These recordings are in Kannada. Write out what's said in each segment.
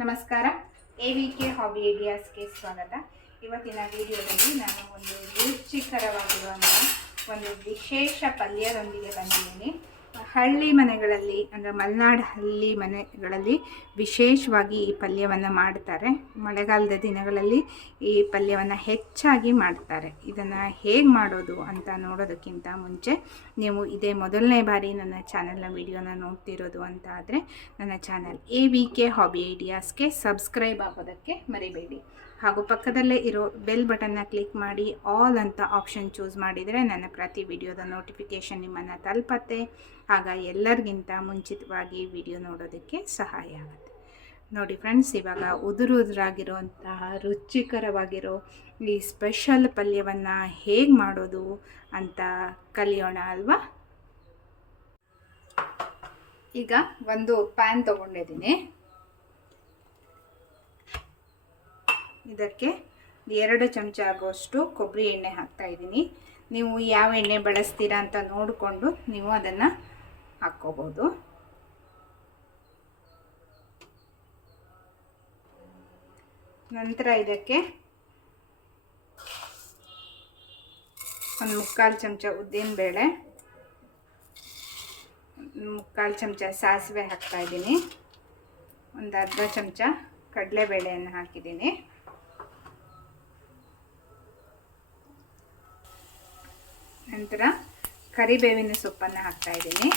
ನಮಸ್ಕಾರ. ಎ ವಿ ಕೆ ಹಾಬಿ ಐಡಿಯಾಸ್ಗೆ ಸ್ವಾಗತ. ಇವತ್ತಿನ ವಿಡಿಯೋದಲ್ಲಿ ನಾನು ಒಂದು ರುಚಿಕರವಾಗಿರುವಂತಹ ಒಂದು ವಿಶೇಷ ಪಲ್ಯದೊಂದಿಗೆ ಬಂದಿದ್ದೀನಿ. ಹಳ್ಳಿ ಮನೆಗಳಲ್ಲಿ, ಅಂದರೆ ಮಲೆನಾಡು ಹಳ್ಳಿ ಮನೆಗಳಲ್ಲಿ ವಿಶೇಷವಾಗಿ ಈ ಪಲ್ಯವನ್ನು ಮಾಡ್ತಾರೆ. ಮಳೆಗಾಲದ ದಿನಗಳಲ್ಲಿ ಈ ಪಲ್ಯವನ್ನು ಹೆಚ್ಚಾಗಿ ಮಾಡ್ತಾರೆ. ಇದನ್ನು ಹೇಗೆ ಮಾಡೋದು ಅಂತ ನೋಡೋದಕ್ಕಿಂತ ಮುಂಚೆ ನೀವು ಇದೇ ಮೊದಲನೇ ಬಾರಿ ನನ್ನ ಚಾನಲ್ನ ವಿಡಿಯೋನ ನೋಡ್ತಿರೋದು ಅಂತ ಆದರೆ ನನ್ನ channel A V K hobby ಐಡಿಯಾಸ್ಗೆ subscribe ಆಗೋದಕ್ಕೆ ಮರಿಬೇಡಿ. ಹಾಗೂ ಪಕ್ಕದಲ್ಲೇ ಇರೋ ಬೆಲ್ ಬಟನ್ನ ಕ್ಲಿಕ್ ಮಾಡಿ ಆಲ್ ಅಂತ ಆಪ್ಷನ್ ಚೂಸ್ ಮಾಡಿದರೆ ನನ್ನ ಪ್ರತಿ ವಿಡಿಯೋದ ನೋಟಿಫಿಕೇಷನ್ ನಿಮ್ಮನ್ನು ತಲುಪತ್ತೆ. ಆಗ ಎಲ್ಲರಿಗಿಂತ ಮುಂಚಿತವಾಗಿ ವಿಡಿಯೋ ನೋಡೋದಕ್ಕೆ ಸಹಾಯ ಆಗುತ್ತೆ. ನೋಡಿ ಫ್ರೆಂಡ್ಸ್, ಇವಾಗ ಉದುರು ಉದುರಾಗಿರೋಂತಹ ರುಚಿಕರವಾಗಿರೋ ಈ ಸ್ಪೆಷಲ್ ಪಲ್ಯವನ್ನು ಹೇಗೆ ಮಾಡೋದು ಅಂತ ಕಲಿಯೋಣ ಅಲ್ವಾ? ಈಗ ಒಂದು ಪ್ಯಾನ್ ತಗೊಂಡಿದ್ದೀನಿ. ಇದಕ್ಕೆ ಎರಡು ಚಮಚ ಆಗುವಷ್ಟು ಕೊಬ್ಬರಿ ಎಣ್ಣೆ ಹಾಕ್ತಾ ಇದ್ದೀನಿ. ನೀವು ಯಾವ ಎಣ್ಣೆ ಬಳಸ್ತೀರಾ ಅಂತ ನೋಡಿಕೊಂಡು ನೀವು ಅದನ್ನು ಹಾಕ್ಕೋಬೋದು ನಂತರ ಇದಕ್ಕೆ ಒಂದು ಮುಕ್ಕಾಲು ಚಮಚ ಉದ್ದಿನಬೇಳೆ ಮುಕ್ಕಾಲು ಚಮಚ ಸಾಸಿವೆ ಹಾಕ್ತಾ ಇದ್ದೀನಿ. ಒಂದು ಅರ್ಧ ಚಮಚ ಕಡಲೆಬೇಳೆಯನ್ನು ಹಾಕಿದ್ದೀನಿ. ನಂತರ ಕರಿಬೇವಿನ ಸೊಪ್ಪನ್ನು ಹಾಕ್ತಾ ಇದ್ದೀನಿ.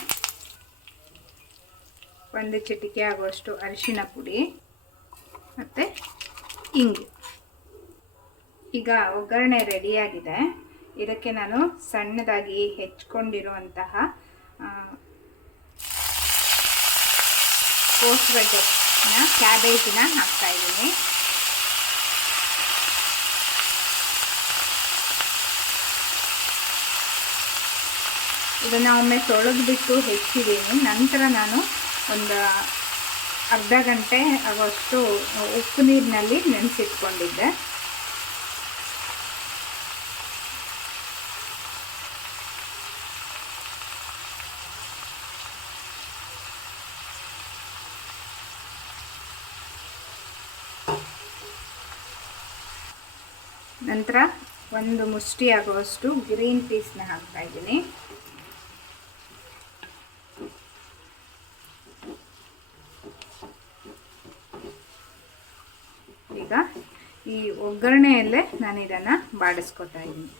ಒಂದು ಚಿಟಿಕೆ ಆಗುವಷ್ಟು ಅರಿಶಿನ ಪುಡಿ ಮತ್ತು ಇಂಗು. ಈಗ ಒಗ್ಗರಣೆ ರೆಡಿಯಾಗಿದೆ ಇದಕ್ಕೆ ನಾನು ಸಣ್ಣದಾಗಿ ಹೆಚ್ಕೊಂಡಿರುವಂತಹ ವೆಜನ್ನ ಕ್ಯಾಬೇಜಿನ ಹಾಕ್ತಾ ಇದ್ದೀನಿ. ಇದನ್ನು ಒಮ್ಮೆ ತೊಳೆದ್ಬಿಟ್ಟು ಹೆಚ್ಚಿದ್ದೀನಿ. ನಂತರ ನಾನು ಒಂದು ಅರ್ಧ ಗಂಟೆ ಆಗುವಷ್ಟು ಉಪ್ಪು ನೀರಿನಲ್ಲಿ ನೆನೆಸಿಟ್ಕೊಂಡಿದ್ದೆ. ನಂತರ ಒಂದು ಮುಷ್ಟಿ ಆಗುವಷ್ಟು ಗ್ರೀನ್ ಪೀಸ್ನ ಹಾಕ್ತಾ ಇದ್ದೀನಿ ಈಗ ಈ ಒಗ್ಗರಣೆಯಲ್ಲೇ ನಾನು ಇದನ್ನು ಬಾಡಿಸ್ಕೊತಾ ಇದ್ದೀನಿ.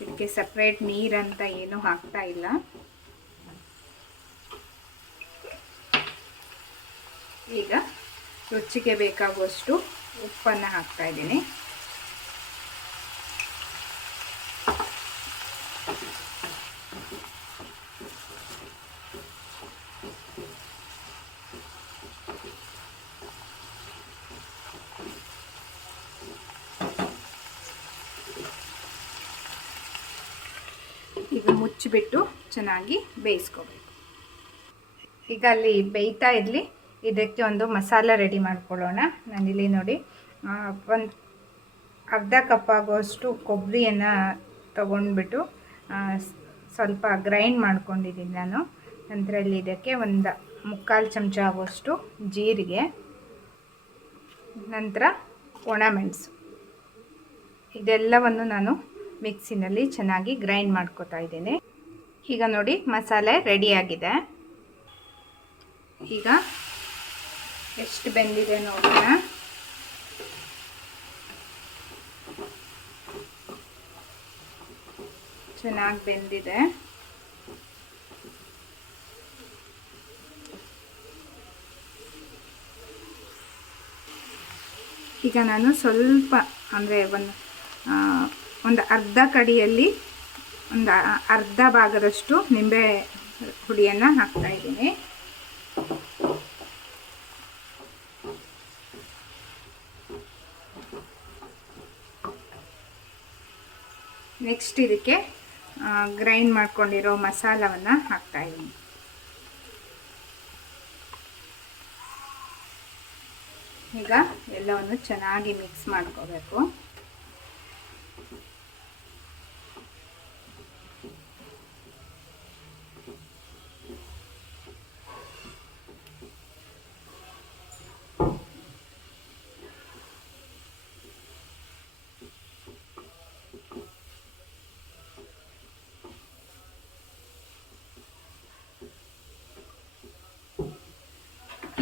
ಇದಕ್ಕೆ ಸಪ್ರೇಟ್ ನೀರಂತ ಏನೂ ಹಾಕ್ತಾ ಇಲ್ಲ. ಈಗ ರುಚಿಗೆ ಬೇಕಾಗುವಷ್ಟು ಉಪ್ಪನ್ನು ಹಾಕ್ತಾ ಇದ್ದೀನಿ. ಈಗ ಮುಚ್ಚಿಬಿಟ್ಟು ಚೆನ್ನಾಗಿ ಬೇಯಿಸ್ಕೋಬೇಕು. ಈಗ ಅಲ್ಲಿ ಬೇಯ್ತಾ ಇರಲಿ. ಇದಕ್ಕೆ ಒಂದು ಮಸಾಲ ರೆಡಿ ಮಾಡ್ಕೊಳ್ಳೋಣ. ನಾನಿಲ್ಲಿ ನೋಡಿ ಒಂದು ಅರ್ಧ ಕಪ್ ಆಗುವಷ್ಟು ಕೊಬ್ಬರಿಯನ್ನು ತೊಗೊಂಡ್ಬಿಟ್ಟು ಸ್ವಲ್ಪ ಗ್ರೈಂಡ್ ಮಾಡ್ಕೊಂಡಿದ್ದೀನಿ ನಾನು. ನಂತರ ಇಲ್ಲಿ ಇದಕ್ಕೆ ಒಂದು ಮುಕ್ಕಾಲು ಚಮಚ ಆಗುವಷ್ಟು ಜೀರಿಗೆ, ನಂತರ ಒಣಮೆಣಸು ಇದೆಲ್ಲವನ್ನು ನಾನು ಮಿಕ್ಸಿನಲ್ಲಿ ಚೆನ್ನಾಗಿ ಗ್ರೈಂಡ್ ಮಾಡ್ಕೋತಾ ಇದ್ದೀನಿ. ಈಗ ನೋಡಿ ಮಸಾಲೆ ರೆಡಿಯಾಗಿದೆ. ಈಗ ಎಷ್ಟು ಬೆಂದಿದೆ ನೋಡೋಣ. ಚೆನ್ನಾಗಿ ಬೆಂದಿದೆ. ಈಗ ನಾನು ಸ್ವಲ್ಪ, ಅಂದರೆ ಒಂದು ಒಂದು ಅರ್ಧ ಕಡಿಯಲ್ಲಿ, ಒಂದು ಅರ್ಧ ಭಾಗದಷ್ಟು ನಿಂಬೆ ಹುಡಿಯನ್ನು ಹಾಕ್ತಾ ಇದ್ದೀನಿ. ನೆಕ್ಸ್ಟ್ ಇದಕ್ಕೆ ಗ್ರೈಂಡ್ ಮಾಡ್ಕೊಂಡಿರೋ ಮಸಾಲವನ್ನು ಹಾಕ್ತಾ ಇದ್ದೀನಿ. ಈಗ ಎಲ್ಲವನ್ನು ಚೆನ್ನಾಗಿ ಮಿಕ್ಸ್ ಮಾಡ್ಕೋಬೇಕು.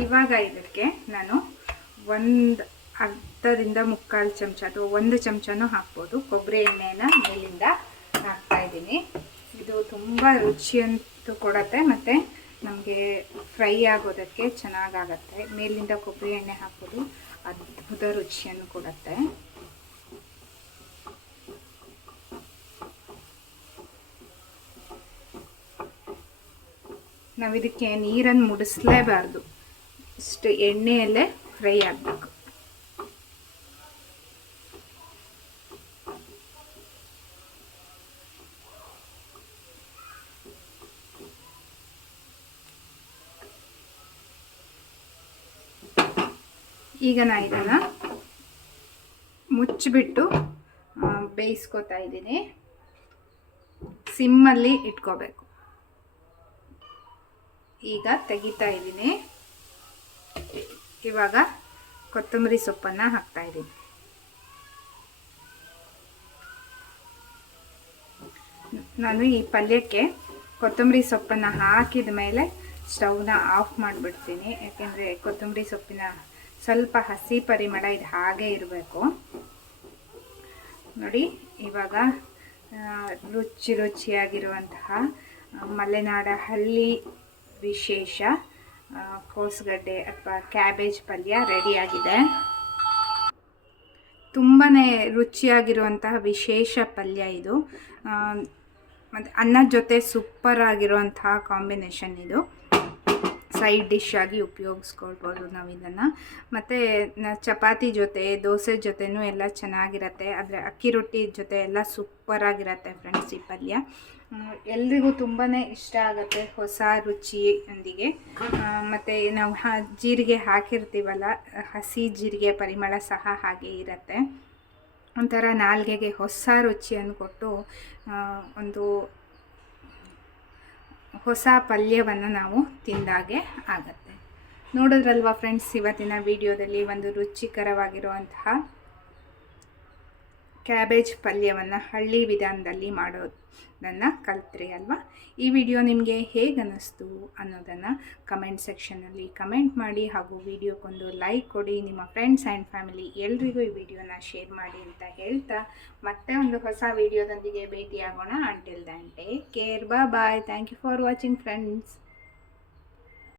ಇವಾಗ ಇದಕ್ಕೆ ನಾನು ಒಂದು ಅರ್ಧದಿಂದ ಮುಕ್ಕಾಲು ಚಮಚ ಅಥವಾ ಒಂದು ಚಮಚನೂ ಹಾಕ್ಬೋದು. ಕೊಬ್ಬರಿ ಎಣ್ಣೆನ ಮೇಲಿಂದ ಹಾಕ್ತಾ ಇದ್ದೀನಿ. ಇದು ತುಂಬ ರುಚಿಯಂತೂ ಕೊಡುತ್ತೆ ಮತ್ತು ನಮಗೆ ಫ್ರೈ ಆಗೋದಕ್ಕೆ ಚೆನ್ನಾಗಾಗತ್ತೆ. ಮೇಲಿಂದ ಕೊಬ್ಬರಿ ಎಣ್ಣೆ ಹಾಕೋದು ಅದ್ಭುತ ರುಚಿಯನ್ನು ಕೊಡುತ್ತೆ. ನಾವು ಇದಕ್ಕೆ ನೀರನ್ನು ಮುಡಿಸ್ಲೇಬಾರ್ದು. ಇಷ್ಟು ಎಣ್ಣೆಯಲ್ಲೇ ಫ್ರೈ ಆಗಬೇಕು. ಈಗ ನಾ ಇದನ್ನು ಮುಚ್ಚಿಬಿಟ್ಟು ಬೇಯಿಸ್ಕೊತಾ ಇದ್ದೀನಿ. ಸಿಮ್ಮಲ್ಲಿ ಇಟ್ಕೋಬೇಕು. ಈಗ ತೆಗಿತಾ ಇದ್ದೀನಿ. ಇವಾಗ ಕೊತ್ತಂಬರಿ ಸೊಪ್ಪನ್ನು ಹಾಕ್ತಾ ಇದ್ದೀನಿ. ನಾನು ಈ ಪಲ್ಯಕ್ಕೆ ಕೊತ್ತಂಬರಿ ಸೊಪ್ಪನ್ನು ಹಾಕಿದ ಮೇಲೆ ಸ್ಟವ್ನ ಆಫ್ ಮಾಡಿಬಿಡ್ತೀನಿ. ಯಾಕೆಂದರೆ ಕೊತ್ತಂಬರಿ ಸೊಪ್ಪಿನ ಸ್ವಲ್ಪ ಹಸಿ ಪರಿಮಳ ಇದು ಹಾಗೆ ಇರಬೇಕು. ನೋಡಿ, ಇವಾಗ ರುಚಿ ರುಚಿಯಾಗಿರುವಂತಹ ಮಲೆನಾಡ ಹಳ್ಳಿ ವಿಶೇಷ ಕೋಸುಗಡ್ಡೆ ಅಥವಾ ಕ್ಯಾಬೇಜ್ ಪಲ್ಯ ರೆಡಿಯಾಗಿದೆ. ತುಂಬಾ ರುಚಿಯಾಗಿರುವಂತಹ ವಿಶೇಷ ಪಲ್ಯ ಇದು. ಮತ್ತು ಅನ್ನದ ಜೊತೆ ಸೂಪರ್ ಆಗಿರುವಂತಹ ಕಾಂಬಿನೇಷನ್ ಇದು. ಸೈಡ್ ಡಿಶ್ ಆಗಿ ಉಪಯೋಗಿಸ್ಕೊಳ್ಬೋದು ನಾವು ಇದನ್ನು. ಮತ್ತು ಚಪಾತಿ ಜೊತೆ, ದೋಸೆ ಜೊತೆನೂ ಎಲ್ಲ ಚೆನ್ನಾಗಿರತ್ತೆ. ಆದರೆ ಅಕ್ಕಿ ರೊಟ್ಟಿ ಜೊತೆ ಎಲ್ಲ ಸೂಪರ್ ಆಗಿರತ್ತೆ ಫ್ರೆಂಡ್ಸ್ ಈ ಪಲ್ಯ. ಎಲ್ರಿಗೂ ತುಂಬಾ ಇಷ್ಟ ಆಗುತ್ತೆ ಹೊಸ ರುಚಿಯೊಂದಿಗೆ ಮತ್ತು ನಾವು ಜೀರಿಗೆ ಹಾಕಿರ್ತೀವಲ್ಲ, ಹಸಿ ಜೀರಿಗೆ ಪರಿಮಳ ಸಹ ಹಾಗೆ ಇರುತ್ತೆ. ಒಂಥರ ನಾಲ್ಗೆಗೆ ಹೊಸ ರುಚಿಯನ್ನು ಕೊಟ್ಟು ಒಂದು ಹೊಸ ಪಲ್ಯವನ್ನು ನಾವು ತಿಂದಾಗೆ ಆಗತ್ತೆ. ನೋಡೋದ್ರಲ್ವಾ ಫ್ರೆಂಡ್ಸ್, ಇವತ್ತಿನ ವಿಡಿಯೋದಲ್ಲಿ ಒಂದು ರುಚಿಕರವಾಗಿರುವಂತಹ ಕ್ಯಾಬೇಜ್ ಪಲ್ಯವನ್ನು ಹಳ್ಳಿ ವಿಧಾನದಲ್ಲಿ ಮಾಡೋದನ್ನು ಕಲ್ತ್ರಿ ಅಲ್ವಾ? ಈ ವಿಡಿಯೋ ನಿಮಗೆ ಹೇಗೆ ಅನ್ನಿಸ್ತು ಅನ್ನೋದನ್ನು ಕಮೆಂಟ್ ಸೆಕ್ಷನಲ್ಲಿ ಕಮೆಂಟ್ ಮಾಡಿ ಹಾಗೂ ವಿಡಿಯೋಕ್ಕೊಂದು ಲೈಕ್ ಕೊಡಿ. ನಿಮ್ಮ ಫ್ರೆಂಡ್ಸ್ ಆ್ಯಂಡ್ ಫ್ಯಾಮಿಲಿ ಎಲ್ರಿಗೂ ಈ ವಿಡಿಯೋನ ಶೇರ್ ಮಾಡಿ ಅಂತ ಹೇಳ್ತಾ ಮತ್ತೆ ಒಂದು ಹೊಸ ವಿಡಿಯೋದೊಂದಿಗೆ ಭೇಟಿಯಾಗೋಣ. Until take care bye bye thank you for watching friends